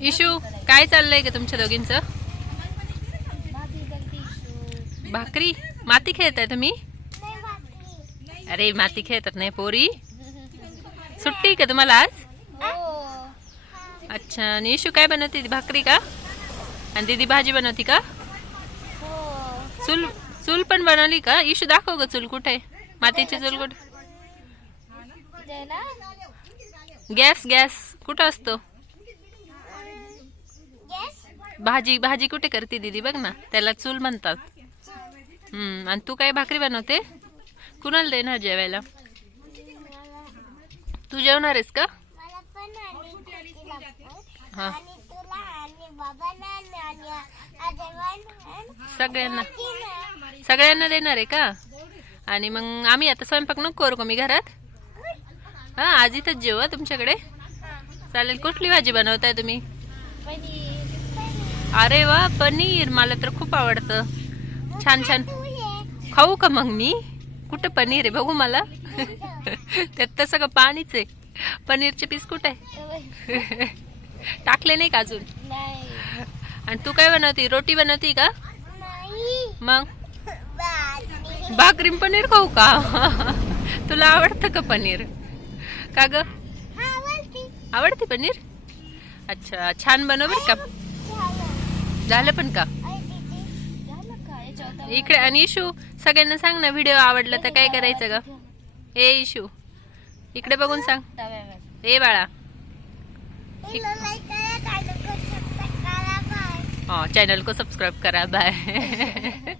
Issue काय चाललंय का तुमच्या दोघींचं? भाकरी? माती खेळताय तुम्ही? अरे माती खेळतात नाही पोरी. सुट्टी का तुम्हाला आज? अच्छा आणि इशू काय बनवते? ती भाकरी का? आणि दीदी भाजी बनवती का? चूल चूल पण बनवली का? इशू दाखव ग चूल कुठे? मातीची चूल कुठे? Gas gas. कुठं असतो? भाजी भाजी कुठे करते दीदी? बघ ना त्याला चूल म्हणतात. हम्म आणि तू काय भाकरी बनवते? कुणाला देणार जेवायला? तू जेवणार आहेस का हा. सगळ्यांना. सगळ्यांना देणार आहे का? आणि मग आम्ही आता स्वयंपाक नको करू का मी घरात? हा आज इथंच जेवू तुमच्याकडे? चालेल कुठली भाजी बनवताय तुम्ही? अरे वा पनीर. मला तर खूप आवडतं. छान छान. खाऊ का मग मी? कुठं पनीर आहे? बघू मला. त्यात तर सगळं पाणीच आहे. पनीरचे पीस कुठे आहे. टाकले नाही का अजून? आणि तू काय बनवती? रोटी बनवती का? मग? भाकरी. पनीर खाऊ का? तुला आवडतं का पनीर? का ग? आवडते पनीर? अच्छा छान बनव बरं का. झालं पण का? इकडे आणि इशू सगळ्यांना सांग ना व्हिडिओ आवडला तर काय करायचं ग? ए इशू इकडे बघून सांग. ए बाळा. हाँ चैनल को सब्सक्राइब करा बाय